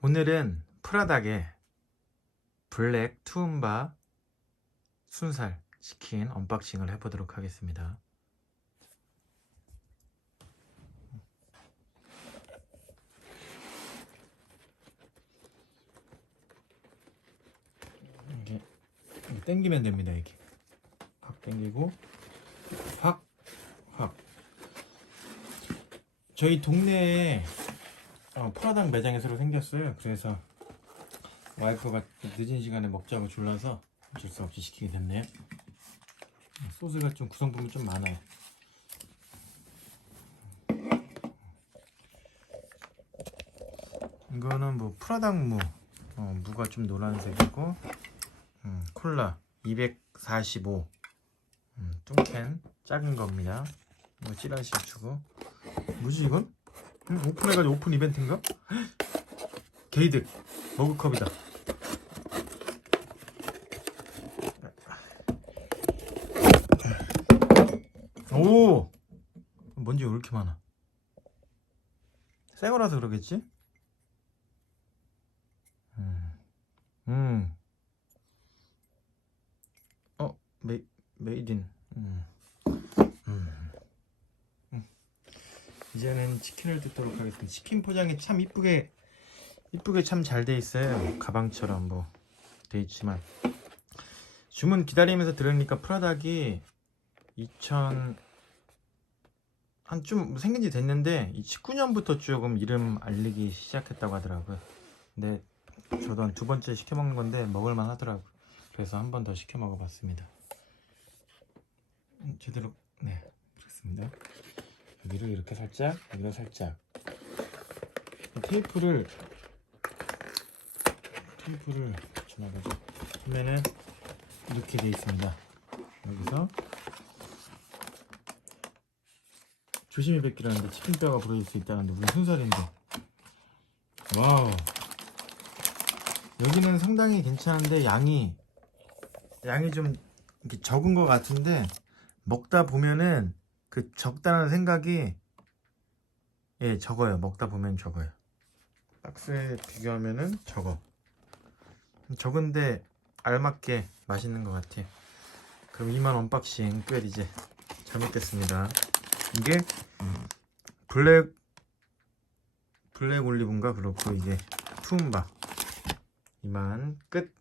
오늘은 프라닭의 블랙 투움바 순살 치킨 언박싱을 해보도록 하겠습니다. 이게 당기면 됩니다. 이게 확 당기고 확 확. 저희 동네에 어, 프라닭 매장이 새로 생겼어요. 그래서 와이프가 늦은 시간에 먹자고 졸라서 어쩔 수 없이 시키게 됐네요. 소스가 좀 구성품이 좀 많아요. 이거는 뭐 프라닭 무, 어, 무가 좀 노란색이고 음, 콜라 245 음, 뚱캔 작은 겁니다. 뭐 찌라시 주고 뭐지 이건? 음, 오픈해가지고 오픈 이벤트인가? 게이득 머그컵이다. 오 뭔지 왜 이렇게 많아? 새 거라서 그러겠지? 음, 음. 어, 메 메이딘. 음. 음. 음. 이제는 치킨을 뜯도록 하겠습니다. 치킨 포장이 참 이쁘게 이쁘게 참 잘 돼 있어요. 가방처럼 뭐 돼 있지만 주문 기다리면서 들으니까 프라닭이 2000 한 좀 생긴 지 됐는데 19년부터 조금 이름 알리기 시작했다고 하더라고요. 근데 저도 한 두 번째 시켜 먹는 건데 먹을만 하더라고요. 그래서 한 번 더 시켜 먹어봤습니다. 음, 제대로 네 그렇습니다. 여기를 이렇게 살짝 여기를 살짝. 테이프를 테이프를 붙여놔가지고 보면은 이렇게 돼 있습니다. 여기서 조심히 뱉기라는데 치킨뼈가 부러질 수 있다는데 무슨 순살인데. 와우. 여기는 상당히 괜찮은데 양이 양이 좀 이렇게 적은 것 같은데 먹다 보면은 그 적다는 생각이 예 적어요. 먹다 보면 적어요. 박스에 비교하면은 적어. 적은데 알맞게 맛있는 것 같아요. 그럼 이만 언박싱 끝 이제 잘 먹겠습니다. 이게 블랙 블랙 올리브인가? 그렇고 이게 투움바. 이만 끝